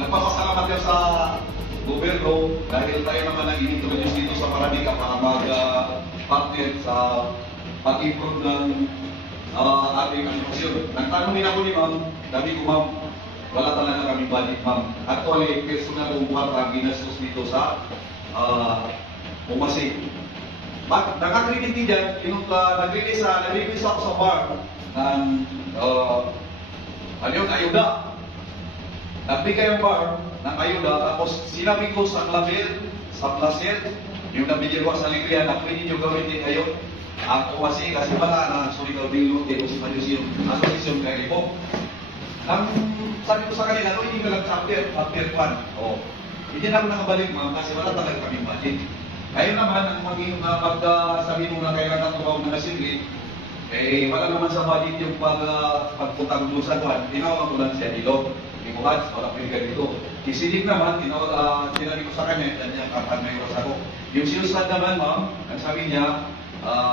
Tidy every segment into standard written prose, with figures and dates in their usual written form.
nagpapasalamat yan sa gobyerno dahil tayo naman ang inintroduce dito sa Maradika para mag-partner sa pag-improve ng ating animasyon. Nagtanong din ako ni ma'am, sabi ko ma'am, wala talaga kami budget ma'am. Actually, personal kong kwarta ginastos dito sa Umasig. Nakakrediti dyan, nag-release ako sa bar ng ayuda. Nagbigay ang bar ng ayuda, tapos sinabi ko sa Clavel, sa Placer, yung nabigyan ko sa Alegria na pwede nyo gawin din kayo. Ako kasi wala na Surigao del Norte o sa Asosasyon kay Lipo. Sabi ko sa kanila, hindi ka lang chapter 1. Hindi na ako nakabalik ma'am kasi wala talaga kaming budget. Ngayon naman, ang maging pagsabi mo na kailangan tumawag ng assembly, wala naman sa budget yung pagpunta ko sa kuhan. Tinawag ko lang siya dilo. Imuhats, wala ko yung ganito. Isilig naman, sinabi ko sa kanya, yan niya kapanay ko sa ko. Yung sinusad naman ma'am, ang sabi niya,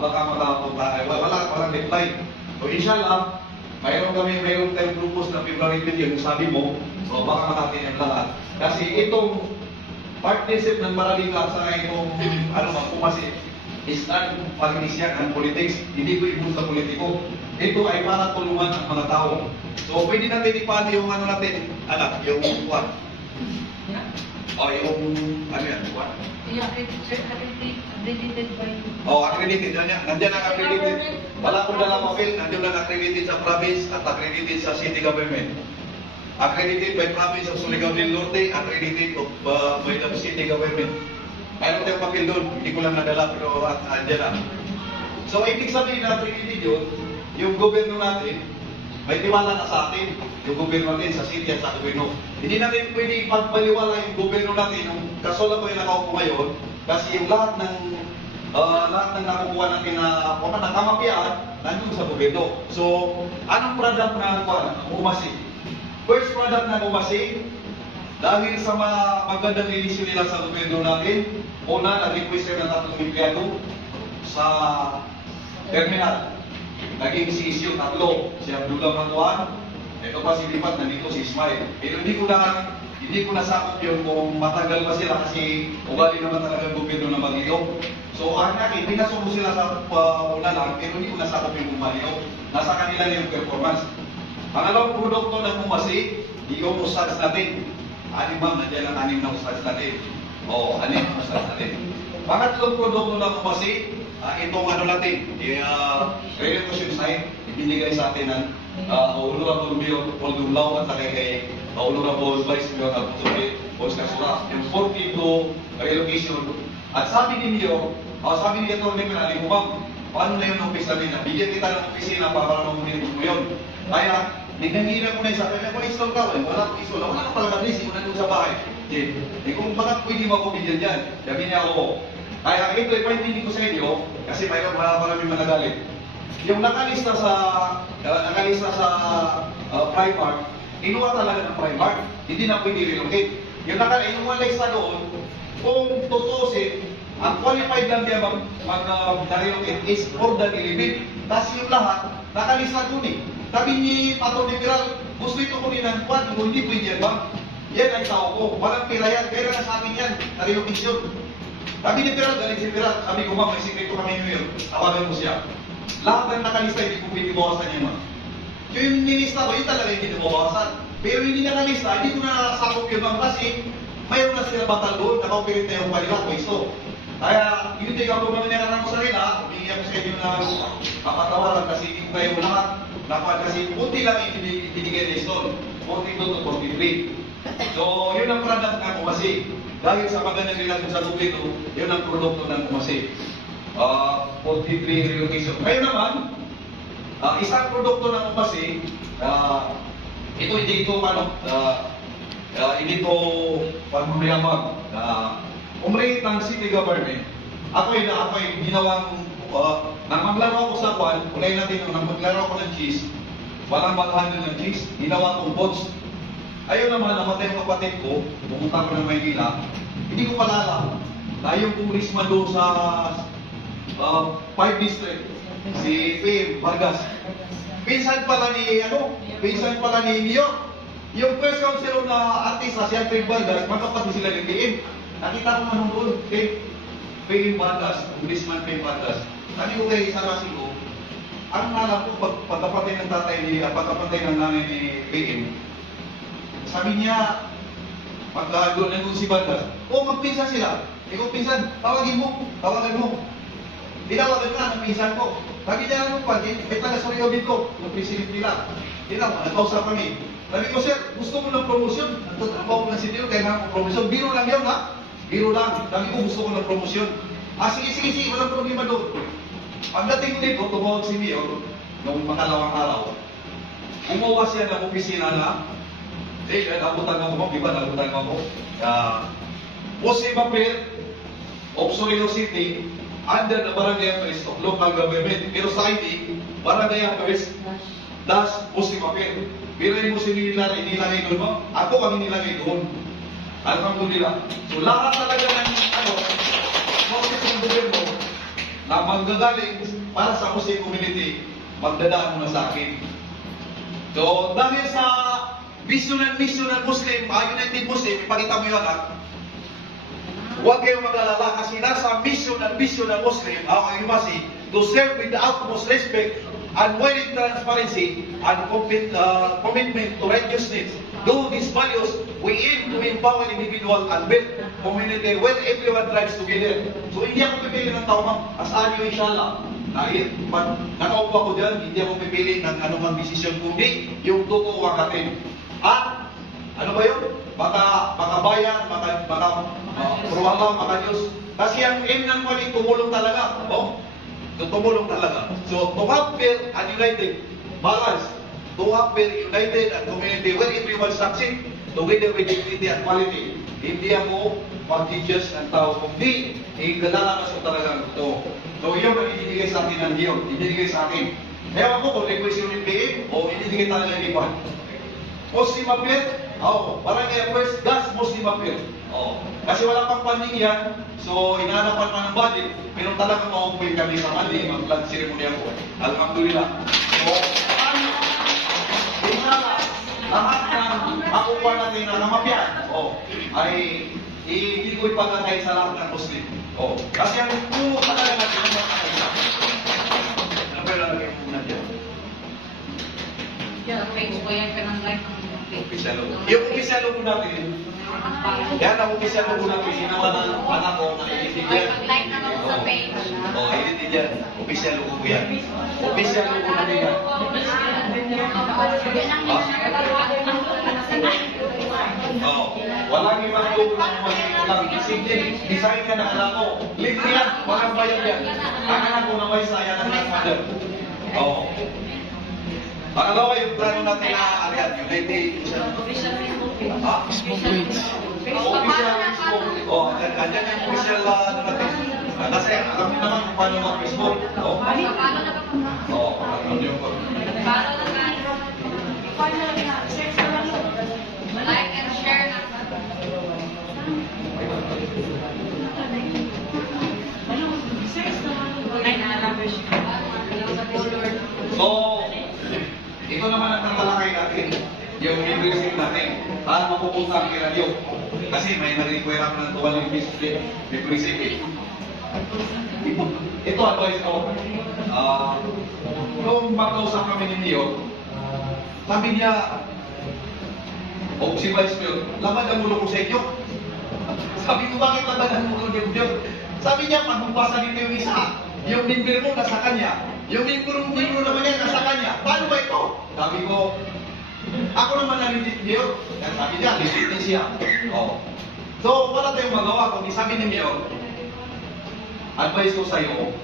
baka makapunta, walang reply. So inshallah, mayroon tayong grupos na February 20 yung sabi mo, so baka makatin ang lahat. Kasi itong partnership ng Maradika sa itong Kumasi is not politician and politics. Hindi ko ibig sa politiko. Ito ay para tulungan ang mga tao. So pwede natin ipati yung yung what? O yung what? Accredited by... accredited. Nandiyan ang accredited. Wala akong dalang mapil. Nandiyan ang accredited sa province at accredited sa city government. Accredited by province of Surigao del Norte, accredited by the city government. Mayroon tayong papel doon. Hindi ko lang nadala pero andyan na. So, ibig sabihin na accredited yun, yung gobyerno natin, may tiwala na sa atin. Yung gobyerno natin sa city at sa gobyerno. Hindi natin pwede ipagpaliwala yung gobyerno natin. Yung kasola ko yung nakaupo ngayon, kasi yung lahat ng nakukuha natin na kamapian, nandun sa gobyerno. So, anong product na Umasig? First product na Umasig, dahil sa mga magandang relisyon nila sa gobyerno natin, una, nag-request na 3 empleyado sa terminal. Naging si Isyo 3, si Abdullah Matuan, ito pa si Lipat, nandito si Ismail. Pero hindi ko nasakop yun kung matagal pa sila kasi ugali naman talaga ang gobyerno na mag-iyo. So, ang akin, pinasok ko sila sa una lang, pero hindi ko nasakop yung bumaliyo. Nasa kanila yung performance. Pangalawang produkto ng Umasig, yung ustads natin. Ma'am, nandiyan ang 6 na ustads natin. Anim na ustads natin. Pangatlong produkto ng Umasig, itong natin, relocation site, ibinigay sa atin ng Honorable Mayor Paul Dumlao at kay Honorable Vice Mayor Alfonso Oscar Sura, yung 42 relocation. At sabi ni Mayor, sabi ni Atty. Penali, ma'am, paano na yung office namin? Bigyan kita ng opisina para mamunit mo yun. Kaya, nangira ko na yung sabi, install ka, wala akong install. Wala ka pala na-list, wala doon sa bahay. Kung baka pwede mo ako bigyan dyan, sabi niya ako, kaya ito, ipaintindi ko sa inyo, kasi mayroon marami managalit. Yung nakalista sa Primark, inuha talaga ng Primark, hindi na pwede relocate. Yung lista doon, kung tutusin, ang qualified lang niya mag-relocate is more than 11. Tapos yung lahat, nakalista doon eh. Sabi ni Pato Liberal, gusto ito ko rin ng kwan, kung hindi pwede yan ba? Yan ang tao ko, walang pira yan, kaya na sa akin yan, na-relocation. Sabi ni Piral, galing si Piral, sabi ko ma'am, may sikreto kami ngayon, tawagan mo siya. Lahat ng nakalista, hindi ko pwede bawasan yan ma'am. Yung nilista ko, yun talaga hindi nabawasan. Pero hindi nakalista, hindi ko na nakasakop yun ma'am kasi mayroon na sila batal doon, nakaupirit na yung kanila, pwesto. Kaya, yun din ako naman nila ko sa nila, humingi ako sa inyo na kapatawaran kasi hindi ko kayo lahat. Kasi kunti lang yung binigay na stone, 42 to 43. So, yun ang product ng Umasig. Dahil sa magandang relasyon sa gobyerno, yun ang produkto ng Umasig. 43 relocation. Ngayon naman, isang produkto ng Umasig, hindi ito pagmamayamag. Umrate ng city government. Ako'y ginawang, nang maglaro ako sa kwan, ulay natin nang maglaro ako ng cheese, walang maghandle ng cheese, ginawa kong bots. Ayun naman, namatay ang kapatid ko, pumunta ko ng Maynila, hindi ko palala na yung congressman doon sa 5 district, si P. Vargas. Pinsan pala ni New York. Yung first counselor na artista, si Alfred Baldas, magkapatid sila ng PM. Nakita ko naman doon, PM Baldas, Congressman PM Baldas. Sabi ko kay Sarasi ko, ang alam ko, pagkapatay ng tatay ni, pagkapatay ng nanay ni PM, sabi niya, doon nandun si Baldas, magpinsan sila. Ikaw pinsan, tawagan mo. Tinawagan ka ng pinsan ko. Sabi niya, may taga-Surigao dito, ng president nila. Nakausap kami. Sabi ko, sir, gusto mo ng promosyon? Nagtatrabaho ko ng sinilo, kaya nga ako promosyon. Biro lang yun, ha? Biro lang. Sabi ko, gusto ko ng promosyon. Sige, walang problema doon. Pagdating dito, tumawag si Mayor, noong makalawang araw, gumawa siya ng opisina na, nabutan ako, di ba, nabutan ako, Muslim Affairs of Surigao City, under the Barangay Affairs of Local Government. Pero sa ID, Barangay Affairs, das Muslim Affairs. Pero yung Muslim nilagay doon mo, ako kami nilagay doon. Alhamdulillah. So lahat talaga ng process ng gobyerno na manggagaling para sa Muslim community, magdadaan mo na sa akin. So dahil sa mission ng Muslim, United Muslim, ipakita mo yun, huwag kayong mag-alala kasi nasa mission ng Muslim, ang embassy, to serve with the utmost respect, unwavering transparency, and commitment to righteousness. Through these values, we aim to empower individual and build community where everyone thrives together. So hindi ako pipili ng tao, ma'am. Asaan nyo, inshallah. Pag nakaupo ako dyan, hindi ako pipili ng anumang desisyon, kundi yung totoo ang atin. At ano ba yun? Baka bayan, baka purwala, baka Diyos. Kasi ang aim ng mali, tumulong talaga. Tumulong talaga. So, to have fair and united balance, to have fair, united and community where everyone succeed, together with dignity and quality. Hindi ako mag-teachers ng tao, kundi igalalakas ko talaga ito. So, yun ang ibigay sa akin ng Diyo, ibigay sa akin. Ewan ko kung request yung PA o ibigay talaga yung iba. Muslim Affairs, Barangay Affairs, das Muslim Affairs. Kasi wala pang funding yan, so inahanapan pa ng budget, pero talagang maupuin kami sa mali, mag-flag ceremony ako. Alhamdulillah. So, lahat ng makukuha natin na namapyan, ay hindi ko ipagkakay sa lahat ng Muslim. Kasi ang puno talaga natin ang makakaya. Ano ba yung lalagay mo muna dyan? Page ko yan, pero ang like ng Official logo. Yung official logo natin, yan ang official logo natin, sinawa ng anak ko na edited yan. Like naman ko sa page. Edited yan. Official logo ko yan. Official logo natin yan. Walang ibang logo ng walang simple design ka na anak ko. Libre yan, walang bayan yan. Ang anak ko na may saya ng grandmother. Pangalawa yung plano natin na United Official Facebook page. Facebook page. Official Facebook. Andyan yung official natin. Kasi alam niyo naman kung paano mag-Facebook. Paano na ba kung Alam niyo po. paano na like and share na. So, ito naman ang tatalakay natin, yung membership natin. Saan mapupunta ang radio? Kasi may nag-require ako ng 200 membership. Ito advice ko. Nung magkausap kami ni Mayor, sabi niya, si Vice Mayor, laman ang ulo ko sa inyo. Sabi ko, bakit laman ang ulo niyo? Sabi niya, pag magbasa dito yung isa, yung member mo nasa kanya, yung member naman yan nasa kanya. Paano ba ito? Sabi ko, ako naman na-legit Mayor. Sabi niya, legit din siya. So, wala tayong magawa. Kung isabi ni Mayor, advice ko sa'yo,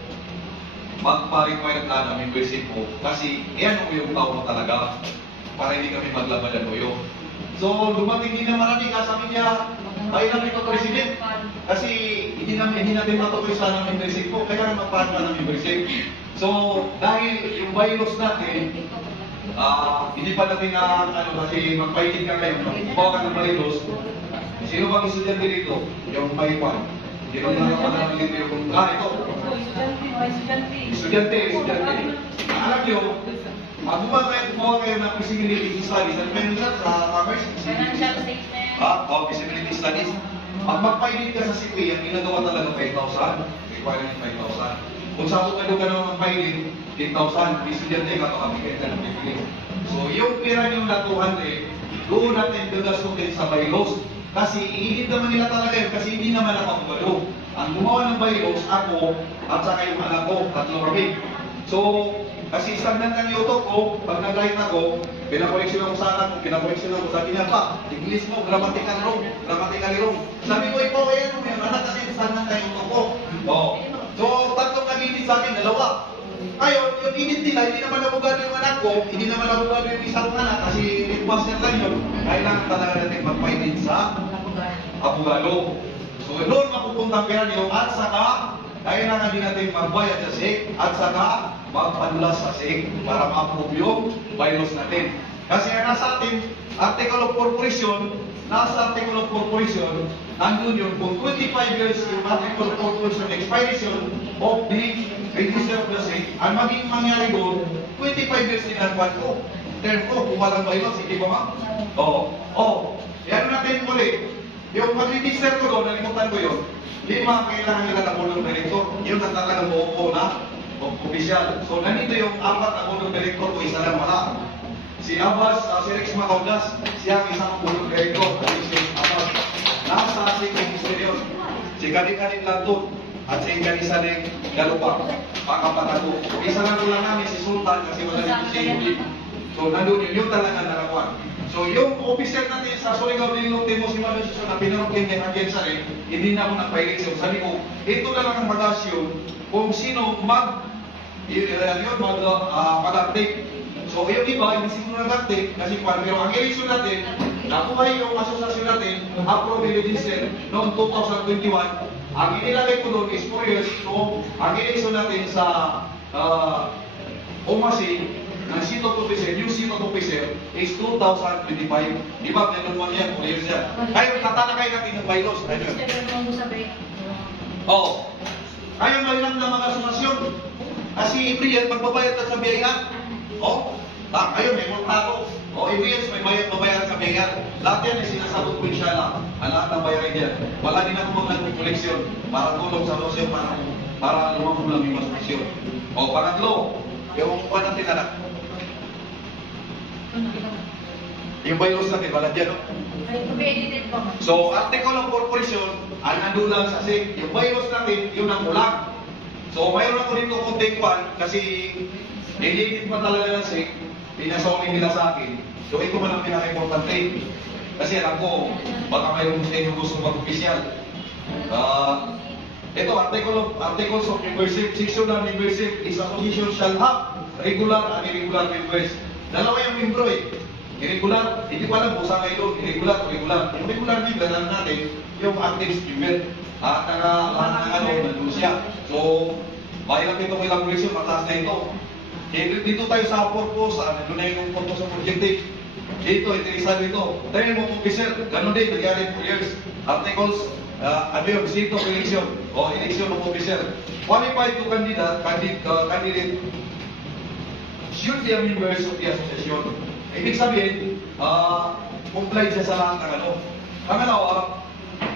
magpa-require ka na membership mo. Kasi, iyan mo yung tao mo talaga para hindi kami maglaban ng tuyo. So, dumating din naman natin, sabi niya, ay namin ito, President. Kasi, hindi natin matukoy sana ng membership ko, kaya magpaano na ng membership. So, dahil yung bylaws natin, hindi pa natin kasi magpaitin ka kayo, magbawa ka ng bylaws. Sino bang estudyante dito? Yung paipan. Sino na naman dito yung ito? Estudyante. Alam nyo, Gumawa kayo ng feasibility studies. Ano kayo nila sa commerce? Financial statement. Feasibility studies. Pag mag-pilot ka sa CPA, ang ginagawa talaga 5,000. Requirement 5,000. Kung sa ka naman ng pilot, 10,000. Estudyante ka, makabigay ka ng bibili. So, yung pera nyo na 200, doon natin gagastutin sa bylaws. Kasi iinit naman nila talaga yun kasi hindi naman ako abogado. Ang gumawa ng bylaws, ako at saka yung anak ko, tatlo kami. So, kasi stagnant ang YouTube ko, pag nag-write ako, pinakoreksyon ako sa anak ko, pinakoreksyon ako, sabi niya pa, English mo, grammatical wrong. Sabi ko, ikaw, ayan mo, yung anak kasi stagnant ang YouTube ko. Oh. So, tatlong nag-init sa akin, dalawa. Ngayon, yung init nila, hindi naman abogado yung anak ko, hindi naman abogado yung isang anak, kasi imposter lang yun. Kailangan talaga natin mag-pilot sa abogado. So, doon mapupunta pera niyo at saka, kailangan din natin magbayad sa SEC at saka magpadula sa SEC para ma-approve yung bylaws natin. Kasi nasa atin, Article of Corporation, nandun yun, kung 25 years yung Article of Corporation expiration of the register of the SEC, ang maging mangyari doon, 25 years din ang kwan ko. Term ko, kung walang bylaws, hindi ba ma? Yan natin ulit. Yung pag-register ko doon, nalimutan ko yun. 5 kailangan nila na board of director. Yun ang talagang buo na opisyal. So, nandito yung 4 na board of director ko, isa lang wala. Si Abbas, si Rex Macaudas, siya ang isang board of director. Si Abbas. Nasa si Ministeryo. Si Kadikanin Lantun at si Kanisa ng Galupa. Pakapatato. Isa lang ko lang namin si Sultan kasi wala dito si Yuli. So, nandun yun talaga narakuan. So, yung officer natin sa Surigao del Norte, si Malusyo na pinarugin ni Agensa rin, hindi na ako nagpa-eleksyon. Sabi ko, ito na lang ang magasyon kung sino mag-update. So, yung iba, hindi sino nag-update kasi pero ang eleksyon natin, nakuha yung asosasyon natin, approve register noong 2021. Ang inilagay ko doon is 4 years. So, ang eleksyon natin sa OMASI, ang seat of officer, new seat of officer is 2025. Di ba? Ganun mo yan, 4 years yan. Kaya tatalakay natin yung bylaws. Oo. Kaya may lang na mga asosasyon. Kasi every year, magbabayad na sa BIR. Kayo may multato. Every year, may babayaran sa BIR. Lahat yan ay sinasabot ko siya lang. Ang lahat ng bayarin yan. Wala din ako mag-koleksyon para tulong sa asosasyon para lumamog lang yung asosasyon. Pangatlo, yung kuha natin anak. Yung bylaws natin, wala dyan, no? So, Article of Corporation, ang nandun lang sa SEC, yung bylaws natin, yun ang kulang. So, mayroon ako dito konting pan, kasi nililid pa talaga ng SEC, pinasawin nila sa akin. So, ito man ang pinaka-importante. Kasi alam ko, baka mayroon gusto mag-opisyal. Ito, Articles of Membership, Section ng Membership is association shall have regular and irregular members. Dalawa yung membro eh. Irregular, hindi ko alam kung saan kayo doon. Irregular o regular. Yung regular member, alam natin, yung active member. At nandun siya. So, bahay lang ito kay Laboration, mataas na ito. Dito tayo sa purpose, nandun na yung purpose of objective. Dito, interesado ito. Tayo mo officer, ganun din, nangyari 4 years. Articles, yung state of election, o election of officer. Qualified to candidate, should be a members of the association. Ibig sabihin, complied siya sa lahat ng ano. Pangalawa,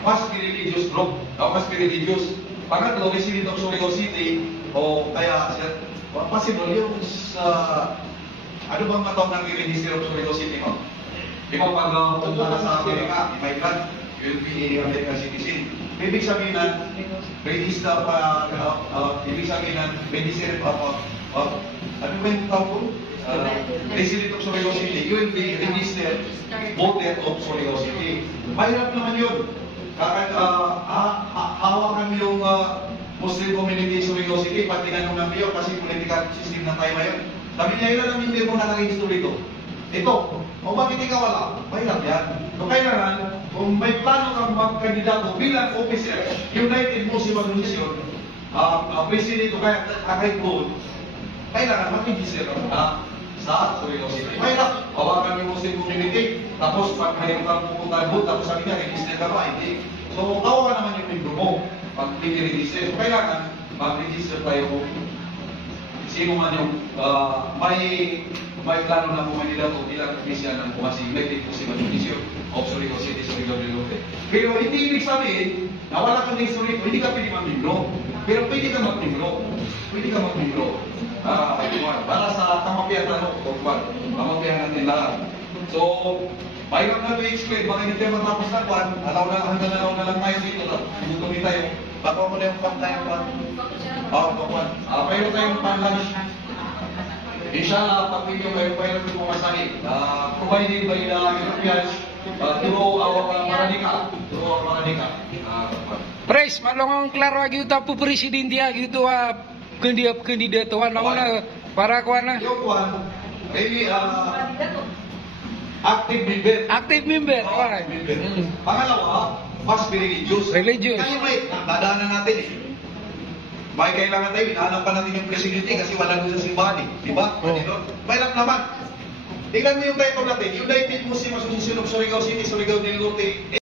must be religious group. Must be religious. Pangatlo, resident of Surigao City, o kaya, possible yung sa, ano bang matawag ng register of Surigao City, no? Ikaw pag pupunta ka sa Amerika, migrant, you'll be American citizen. Ibig sabihin na, register pa, ibig sabihin na, register pa, ano ba yung tawag ko? Resident of Surigao City, you will be registered voter of Surigao City. Mahirap naman yun. Hawakan yung Muslim community Surigao City, pati ganun ng mayor kasi political system na tayo ngayon. Sabi niya, ilan ang hindi mo nakaregister dito? Ito. O bakit ikaw wala? Mahirap yan. So kailangan, kung may plano kang magkandidato bilang officer, United Muslim Association, president o kaya kahit board, kailangan mag-register ka sa Surigao City. Mahirap. Hawakan yung Muslim community, tapos pag mahirap kang pupunta board, tapos sabi niya, register ka ba? Hindi. So, kawawa naman yung membro mo pag pinire-register. So, kailangan mag-register tayo sino man yung may plano na pumanila o ilang official ng Kumasi-Elected po si Manunisyo of Surigao City, Surigao del Norte. Pero hindi ibig sabihin na wala kang history, hindi ka pwede mag-membro. Pero pwede ka mag-membro. Pwede ka mag-membro. Para sa kamapiyatan o kamapiyan natin lahat. So, mahirap na i-explain, baka hindi tayo matapos na kwan, hanggang na lang tayo dito, tutuloy tayo. Baka mo na yung pan tayo pan. Kwan. Mayroon tayong pan-lunch. Inshallah, pag video kayo, mayroon yung pumasahin. Provided by the Europeans through our Maradika. Pres, malong klaro agi uta po presidente agi itu kandidat na para kuan na. Yung kwan, really, active member. Active member. Active member. Pangalawa, must be religious. Religious. Kasi may dadaanan natin eh. May kailangan tayo, hinahanap pa natin yung presidente kasi wala doon sa simbahan eh. Di ba? Mahirap naman. Tingnan mo yung title natin, United Muslim Association of Surigao City, Surigao del Norte.